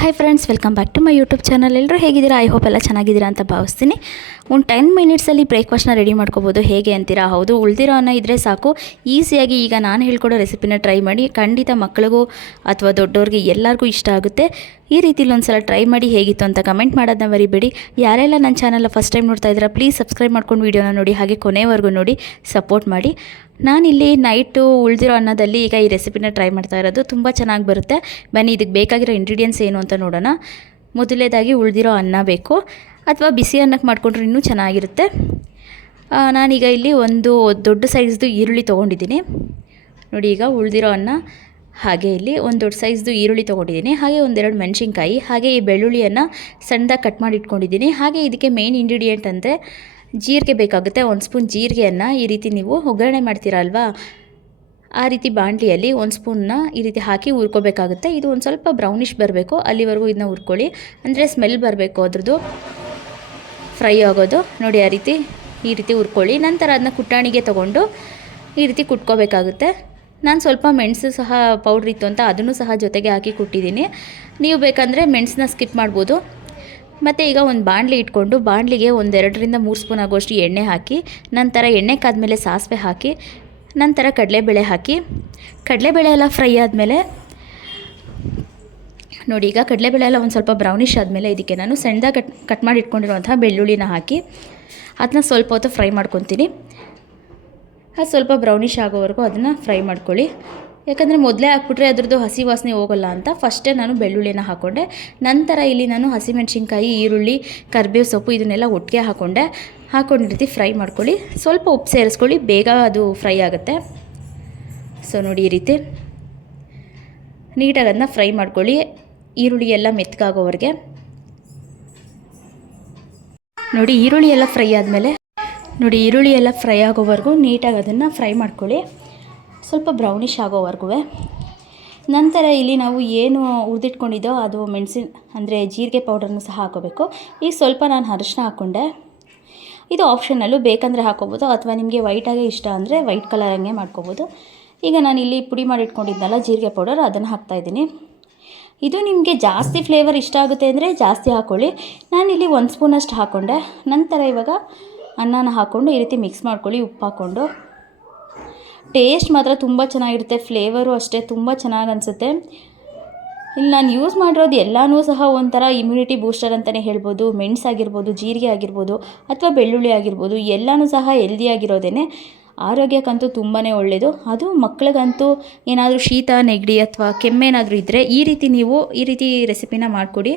Hi friends welcome back to my YouTube channel ಎಲ್ಲರೂ ಹೇಗಿದ್ದೀರಾ? I hope ಎಲ್ಲ ಚೆನ್ನಾಗಿದ್ದೀರಾ ಅಂತ ಭಾವಿಸ್ತೀನಿ. ಒಂದು ಟೆನ್ ಮಿನಿಟ್ಸಲ್ಲಿ ಬ್ರೇಕ್ಫಾಸ್ಟ್ನ ರೆಡಿ ಮಾಡ್ಕೋಬೋದು. ಹೇಗೆ ಅಂತೀರಾ? ಹೌದು, ಉಳಿದಿರೋ ಅನ್ನ ಇದ್ದರೆ ಸಾಕು. ಈಸಿಯಾಗಿ ಈಗ ನಾನು ಹೇಳ್ಕೊಡೋ ರೆಸಿಪಿನ ಟ್ರೈ ಮಾಡಿ. ಖಂಡಿತ ಮಕ್ಕಳಿಗೂ ಅಥವಾ ದೊಡ್ಡವ್ರಿಗೆ ಎಲ್ಲರಿಗೂ ಇಷ್ಟ ಆಗುತ್ತೆ. ಈ ರೀತಿಲಿ ಒಂದು ಸಲ ಟ್ರೈ ಮಾಡಿ ಹೇಗಿತ್ತು ಅಂತ ಕಮೆಂಟ್ ಮಾಡೋದನ್ನ ಮರಿಬೇಡಿ. ಯಾರೆಲ್ಲ ನನ್ನ ಚಾನಲ್ ಫಸ್ಟ್ ಟೈಮ್ ನೋಡ್ತಾ ಇದ್ದೀರಾ ಪ್ಲೀಸ್ ಸಬ್ಸ್ಕ್ರೈಬ್ ಮಾಡ್ಕೊಂಡು ವೀಡಿಯೋನ ನೋಡಿ, ಹಾಗೆ ಕೊನೆವರೆಗೂ ನೋಡಿ ಸಪೋರ್ಟ್ ಮಾಡಿ. ನಾನಿಲ್ಲಿ ನೈಟು ಉಳಿದಿರೋ ಅನ್ನದಲ್ಲಿ ಈಗ ಈ ರೆಸಿಪಿನ ಟ್ರೈ ಮಾಡ್ತಾ ಇರೋದು. ತುಂಬ ಚೆನ್ನಾಗಿ ಬರುತ್ತೆ. ಬನ್ನಿ ಇದಕ್ಕೆ ಬೇಕಾಗಿರೋ ಇಂಗ್ರೀಡಿಯೆಂಟ್ಸ್ ಏನು ಅಂತ ನೋಡೋಣ. ಮೊದಲನೇದಾಗಿ ಉಳಿದಿರೋ ಅನ್ನ ಬೇಕು. ಅಥವಾ ಬಿಸಿ ಅನ್ನಕ್ಕೆ ಮಾಡಿಕೊಂಡ್ರೆ ಇನ್ನೂ ಚೆನ್ನಾಗಿರುತ್ತೆ. ನಾನೀಗ ಇಲ್ಲಿ ಒಂದು ದೊಡ್ಡ ಸೈಜ್ದು ಈರುಳ್ಳಿ ತೊಗೊಂಡಿದ್ದೀನಿ. ನೋಡಿ, ಈಗ ಉಳಿದಿರೋ ಅನ್ನ ಹಾಗೆ ಇಲ್ಲಿ ಒಂದು ದೊಡ್ಡ ಸೈಜ್ದು ಈರುಳ್ಳಿ ತೊಗೊಂಡಿದ್ದೀನಿ. ಹಾಗೆ ಒಂದೆರಡು ಮೆಣಸಿನ್ಕಾಯಿ, ಹಾಗೆ ಈ ಬೆಳ್ಳುಳ್ಳಿಯನ್ನು ಸಣ್ಣದಾಗಿ ಕಟ್ ಮಾಡಿ ಇಟ್ಕೊಂಡಿದ್ದೀನಿ ಹಾಗೆ ಇದಕ್ಕೆ ಮೇನ್ ಇಂಗ್ರೀಡಿಯೆಂಟ್ ಅಂದರೆ ಜೀರಿಗೆ ಬೇಕಾಗುತ್ತೆ. ಒಂದು ಸ್ಪೂನ್ ಜೀರಿಗೆಯನ್ನು ಈ ರೀತಿ ನೀವು ಒಗ್ಗರಣೆ ಮಾಡ್ತೀರಲ್ವಾ ಆ ರೀತಿ ಬಾಣಲಿಯಲ್ಲಿ ಒಂದು ಸ್ಪೂನ್ನ ಈ ರೀತಿ ಹಾಕಿ ಹುರ್ಕೋಬೇಕಾಗುತ್ತೆ. ಇದು ಒಂದು ಸ್ವಲ್ಪ ಬ್ರೌನಿಷ್ ಬರಬೇಕು. ಅಲ್ಲಿವರೆಗೂ ಇದನ್ನ ಹುರ್ಕೊಳ್ಳಿ. ಅಂದರೆ ಸ್ಮೆಲ್ ಬರಬೇಕು ಅದ್ರದ್ದು. ಫ್ರೈ ಆಗೋದು. ನೋಡಿ, ಆ ರೀತಿ ಈ ರೀತಿ ಹುರ್ಕೊಳ್ಳಿ. ನಂತರ ಅದನ್ನ ಕುಟ್ಟಾಣಿಗೆ ತೊಗೊಂಡು ಈ ರೀತಿ ಕುಟ್ಕೋಬೇಕಾಗುತ್ತೆ. ನಾನು ಸ್ವಲ್ಪ ಮೆಣಸು ಸಹ ಪೌಡ್ರ್ ಇತ್ತು ಅಂತ ಅದನ್ನು ಸಹ ಜೊತೆಗೆ ಹಾಕಿ ಕೊಟ್ಟಿದ್ದೀನಿ. ನೀವು ಬೇಕಂದರೆ ಮೆಣಸನ್ನ ಸ್ಕಿಪ್ ಮಾಡ್ಬೋದು. ಮತ್ತು ಈಗ ಒಂದು ಬಾಣಲಿ ಇಟ್ಕೊಂಡು ಬಾಣಲಿಗೆ ಒಂದೆರಡರಿಂದ ಮೂರು ಸ್ಪೂನ್ ಆಗೋಷ್ಟು ಎಣ್ಣೆ ಹಾಕಿ, ನಂತರ ಎಣ್ಣೆ ಕಾದ್ಮೇಲೆ ಸಾಸಿವೆ ಹಾಕಿ, ನಂತರ ಕಡಲೆಬೇಳೆ ಹಾಕಿ. ಕಡಲೆಬೇಳೆ ಎಲ್ಲ ಫ್ರೈ ಆದಮೇಲೆ ನೋಡಿ, ಈಗ ಕಡಲೆಬೇಳೆ ಎಲ್ಲ ಒಂದು ಸ್ವಲ್ಪ ಬ್ರೌನಿಷ್ ಆದಮೇಲೆ ಇದಕ್ಕೆ ನಾನು ಸಣ್ಣದಾಗಿ ಕಟ್ ಕಟ್ ಮಾಡಿ ಇಟ್ಕೊಂಡಿರುವಂತಹ ಬೆಳ್ಳುಳ್ಳಿನ ಹಾಕಿ ಅದನ್ನ ಸ್ವಲ್ಪ ಹೊತ್ತು ಫ್ರೈ ಮಾಡ್ಕೊತೀನಿ. ಅದು ಸ್ವಲ್ಪ ಬ್ರೌನಿಶ್ ಆಗೋವರೆಗೂ ಅದನ್ನು ಫ್ರೈ ಮಾಡ್ಕೊಳ್ಳಿ. ಯಾಕಂದರೆ ಮೊದಲೇ ಹಾಕ್ಬಿಟ್ರೆ ಅದ್ರದ್ದು ಹಸಿ ವಾಸನೆ ಹೋಗಲ್ಲ ಅಂತ. ಫಸ್ಟೇ ನಾನು ಬೆಳ್ಳುಳ್ಳಿನ ಹಾಕ್ಕೊಂಡೆ ನಂತರ ಇಲ್ಲಿ ನಾನು ಹಸಿಮೆಣ್ಸಿನ್ಕಾಯಿ, ಈರುಳ್ಳಿ, ಕರಿಬೇವು ಸೊಪ್ಪು ಇದನ್ನೆಲ್ಲ ಒಟ್ಟಿಗೆ ಹಾಕ್ಕೊಂಡೆ ಹಾಕ್ಕೊಂಡು ರೀತಿ ಫ್ರೈ ಮಾಡ್ಕೊಳ್ಳಿ. ಸ್ವಲ್ಪ ಉಪ್ಪು ಸೇರಿಸ್ಕೊಳ್ಳಿ. ಬೇಗ ಅದು ಫ್ರೈ ಆಗುತ್ತೆ. ಸೊ ನೋಡಿ ಈ ರೀತಿ. ನೀಟಾಗಿ ಅದನ್ನ ಫ್ರೈ ಮಾಡ್ಕೊಳ್ಳಿ. ಈರುಳ್ಳಿ ಎಲ್ಲ ಮೆತ್ತಗಾಗೋವರೆಗೆ ನೋಡಿ ಈರುಳ್ಳಿ ಎಲ್ಲ ಫ್ರೈ ಆದಮೇಲೆ ನೋಡಿ, ಈರುಳ್ಳಿ ಎಲ್ಲ ಫ್ರೈ ಆಗೋವರೆಗೂ ನೀಟಾಗಿ ಅದನ್ನು ಫ್ರೈ ಮಾಡ್ಕೊಳ್ಳಿ. ಸ್ವಲ್ಪ ಬ್ರೌನಿಷ್ ಆಗೋವರೆಗೂ. ನಂತರ ಇಲ್ಲಿ ನಾವು ಏನು ಹುರಿದಿಟ್ಕೊಂಡಿದ್ದೋ ಅದು ಮೆಣಸಿನ, ಅಂದರೆ ಜೀರಿಗೆ ಪೌಡರ್ನ ಸಹ ಹಾಕೋಬೇಕು. ಈಗ ಸ್ವಲ್ಪ ನಾನು ಅರಿಶಿನ ಹಾಕ್ಕೊಂಡೆ ಇದು ಆಪ್ಷನಲ್ಲೂ ಬೇಕಂದರೆ ಹಾಕೋಬೋದು, ಅಥವಾ ನಿಮಗೆ ವೈಟಾಗೆ ಇಷ್ಟ ಅಂದರೆ ವೈಟ್ ಕಲರ್ ಹಂಗೆ ಮಾಡ್ಕೋಬೋದು. ಈಗ ನಾನು ಇಲ್ಲಿ ಪುಡಿ ಮಾಡಿ ಇಟ್ಕೊಂಡಿದ್ನಲ್ಲ ಜೀರಿಗೆ ಪೌಡರ್ ಅದನ್ನು ಹಾಕ್ತಾಯಿದ್ದೀನಿ ಇದು ನಿಮಗೆ ಜಾಸ್ತಿ ಫ್ಲೇವರ್ ಇಷ್ಟ ಆಗುತ್ತೆ ಅಂದರೆ ಜಾಸ್ತಿ ಹಾಕ್ಕೊಳ್ಳಿ ನಾನಿಲ್ಲಿ ಒಂದು ಸ್ಪೂನಷ್ಟು ಹಾಕ್ಕೊಂಡೆ ನಂತರ ಇವಾಗ ಅನ್ನನ ಹಾಕ್ಕೊಂಡು ಈ ರೀತಿ ಮಿಕ್ಸ್ ಮಾಡ್ಕೊಳ್ಳಿ, ಉಪ್ಪು ಹಾಕ್ಕೊಂಡು ಟೇಸ್ಟ್ ಮಾತ್ರ ತುಂಬ ಚೆನ್ನಾಗಿರುತ್ತೆ ಫ್ಲೇವರು ಅಷ್ಟೇ, ತುಂಬ ಚೆನ್ನಾಗಿ ಅನಿಸುತ್ತೆ. ಇಲ್ಲಿ ನಾನು ಯೂಸ್ ಮಾಡಿರೋದು ಎಲ್ಲನೂ ಸಹ ಒಂಥರ ಇಮ್ಯುನಿಟಿ ಬೂಸ್ಟರ್ ಅಂತಲೇ ಹೇಳ್ಬೋದು ಮೆಣಸಾಗಿರ್ಬೋದು ಜೀರಿಗೆ ಆಗಿರ್ಬೋದು, ಅಥವಾ ಬೆಳ್ಳುಳ್ಳಿ ಆಗಿರ್ಬೋದು, ಎಲ್ಲನೂ ಸಹ ಹೆಲ್ದಿಯಾಗಿರೋದೇ ಆರೋಗ್ಯಕ್ಕಂತೂ ತುಂಬಾ ಒಳ್ಳೆಯದು ಅದು ಮಕ್ಳಿಗಂತೂ ಏನಾದರೂ ಶೀತ, ನೆಗಡಿ ಅಥವಾ ಕೆಮ್ಮೇನಾದರೂ ಇದ್ದರೆ ಈ ರೀತಿ ನೀವು ಈ ರೀತಿ ರೆಸಿಪಿನ ಮಾಡಿಕೊಡಿ.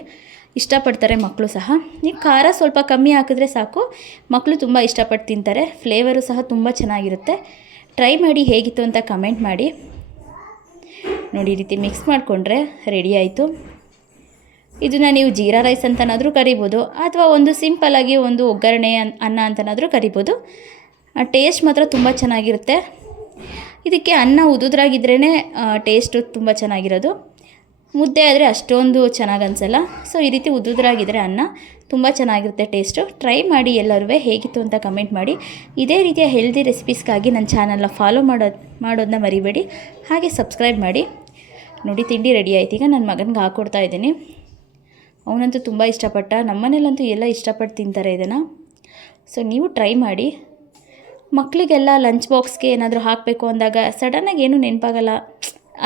ಇಷ್ಟಪಡ್ತಾರೆ ಮಕ್ಕಳು ಸಹ. ನೀವು ಖಾರ ಸ್ವಲ್ಪ ಕಮ್ಮಿ ಹಾಕಿದ್ರೆ ಸಾಕು. ಮಕ್ಕಳು ತುಂಬ ಇಷ್ಟಪಟ್ಟು ತಿಂತಾರೆ. ಫ್ಲೇವರು ಸಹ ತುಂಬ ಚೆನ್ನಾಗಿರುತ್ತೆ. ಟ್ರೈ ಮಾಡಿ ಹೇಗಿತ್ತು ಅಂತ ಕಮೆಂಟ್ ಮಾಡಿ. ನೋಡಿ ರೀತಿ ಮಿಕ್ಸ್ ಮಾಡಿಕೊಂಡ್ರೆ ರೆಡಿ ಆಯಿತು. ಇದನ್ನು ನೀವು ಜೀರಾ ರೈಸ್ ಅಂತನಾದರೂ ಕರಿಬೋದು, ಅಥವಾ ಒಂದು ಸಿಂಪಲ್ಲಾಗಿ ಒಂದು ಒಗ್ಗರಣೆ ಅನ್- ಅನ್ನ ಅಂತನಾದರೂ ಕರಿಬೋದು. ಟೇಸ್ಟ್ ಮಾತ್ರ ತುಂಬ ಚೆನ್ನಾಗಿರುತ್ತೆ. ಇದಕ್ಕೆ ಅನ್ನ ಉದುದ್ರಾಗಿದ್ರೇ ಟೇಸ್ಟು ತುಂಬ ಚೆನ್ನಾಗಿರೋದು. ಮುದ್ದೆ ಆದರೆ ಅಷ್ಟೊಂದು ಚೆನ್ನಾಗಿ ಅನಿಸಲ್ಲ. ಸೊ ಈ ರೀತಿ ಉದ್ದುದ್ರಾಗಿದ್ರೆ ಅನ್ನ ತುಂಬ ಚೆನ್ನಾಗಿರುತ್ತೆ ಟೇಸ್ಟು ಟ್ರೈ ಮಾಡಿ ಎಲ್ಲರೂ ಹೇಗಿತ್ತು ಅಂತ ಕಮೆಂಟ್ ಮಾಡಿ. ಇದೇ ರೀತಿಯ ಹೆಲ್ದಿ ರೆಸಿಪೀಸ್ಗಾಗಿ ನನ್ನ ಚಾನಲ್ನ ಫಾಲೋ ಮಾಡೋದು ಮಾಡೋದನ್ನ ಮರಿಬೇಡಿ. ಹಾಗೆ ಸಬ್ಸ್ಕ್ರೈಬ್ ಮಾಡಿ. ನೋಡಿ, ತಿಂಡಿ ರೆಡಿ ಆಯ್ತು. ಈಗ ನನ್ನ ಮಗನಿಗೆ ಹಾಕ್ಕೊಡ್ತಾ ಇದ್ದೀನಿ. ಅವನಂತೂ ತುಂಬ ಇಷ್ಟಪಟ್ಟ, ನಮ್ಮನೇಲಂತೂ ಎಲ್ಲ ಇಷ್ಟಪಟ್ಟು ತಿಂತಾರೆ ಇದನ್ನು. ಸೊ ನೀವು ಟ್ರೈ ಮಾಡಿ. ಮಕ್ಕಳಿಗೆಲ್ಲ ಲಂಚ್ ಬಾಕ್ಸ್ಗೆ ಏನಾದರೂ ಹಾಕಬೇಕು ಅಂದಾಗ ಸಡನ್ನಾಗಿ ಏನೂ ನೆನಪಾಗಲ್ಲ.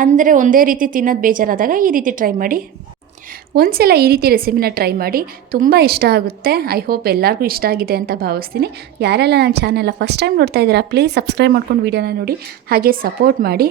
ಅಂದರೆ ಒಂದೇ ರೀತಿ ತಿನ್ನೋದು ಬೇಜಾರಾದಾಗ ಈ ರೀತಿ ಟ್ರೈ ಮಾಡಿ. ಒಂದ್ಸಲ ಈ ರೀತಿ ರೆಸಿಪಿನ ಟ್ರೈ ಮಾಡಿ, ತುಂಬ ಇಷ್ಟ ಆಗುತ್ತೆ. ಐ ಹೋಪ್ ಎಲ್ಲರಿಗೂ ಇಷ್ಟ ಆಗಿದೆ ಅಂತ ಭಾವಿಸ್ತೀನಿ. ಯಾರೆಲ್ಲ ನನ್ನ ಚಾನೆಲ್ಲ ಫಸ್ಟ್ ಟೈಮ್ ನೋಡ್ತಾ ಇದ್ದೀರಾ ಪ್ಲೀಸ್ ಸಬ್ಸ್ಕ್ರೈಬ್ ಮಾಡ್ಕೊಂಡು ವೀಡಿಯೋನ ನೋಡಿ. ಹಾಗೆ ಸಪೋರ್ಟ್ ಮಾಡಿ.